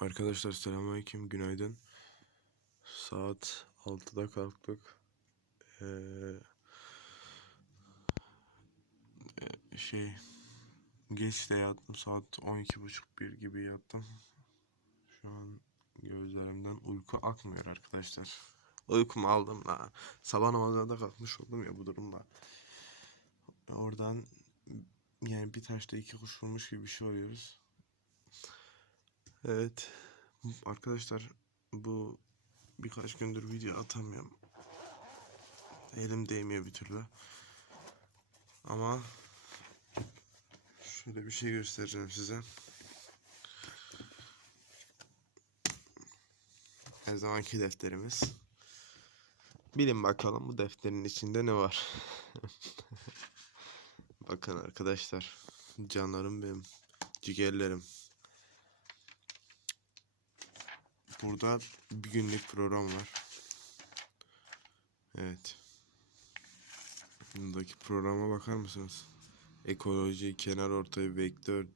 Arkadaşlar selamünaleyküm, günaydın. Saat 6'da kalktık. Ee, e, şey geç de yattım. Saat 12.30-1 gibi yattım. Şu an gözlerimden uyku akmıyor arkadaşlar. Uykumu aldım la. Sabah namazına da kalkmış oldum ya bu durumda. Oradan yani bir taşta iki kuş vurmuş gibi bir şey oluyoruz. Evet. Arkadaşlar bu birkaç gündür video atamıyorum. Elim değmiyor bir türlü. Ama şöyle bir şey göstereceğim size. Her zamanki defterimiz. Bilin bakalım bu defterin içinde ne var. Bakın arkadaşlar. Canlarım benim. Ciğerlerim. Burada bir günlük program var. Evet. Bundaki programa bakar mısınız? Ekoloji, kenar ortay, vektör,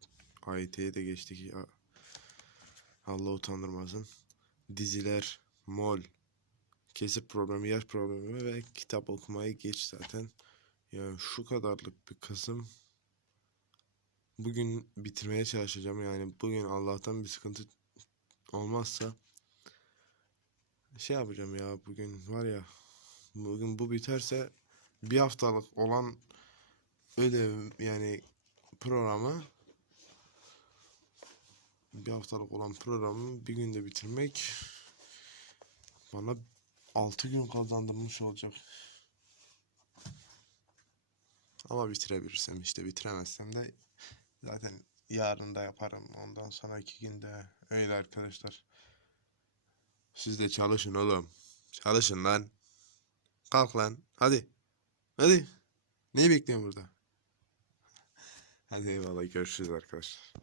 AYT'ye de geçtik. Allah utandırmasın. Diziler, mol, kesir problemi, yaş problemi ve kitap okumayı geç zaten. Yani şu kadarlık bir kısım bugün bitirmeye çalışacağım. Yani bugün Allah'tan bir sıkıntı olmazsa şey yapacağım ya bugün var ya bugün bu biterse bir haftalık olan ödev yani programı bir haftalık olan programı bir günde bitirmek bana 6 gün kazandırmış olacak. Ama bitirebilirsem işte bitiremezsem de zaten yarın da yaparım. Ondan sonra iki günde öyle arkadaşlar. Siz de çalışın oğlum. Çalışın lan. Kalk lan. Hadi. Hadi. Neyi bekliyorsun burada? Hadi eyvallah görüşürüz arkadaşlar.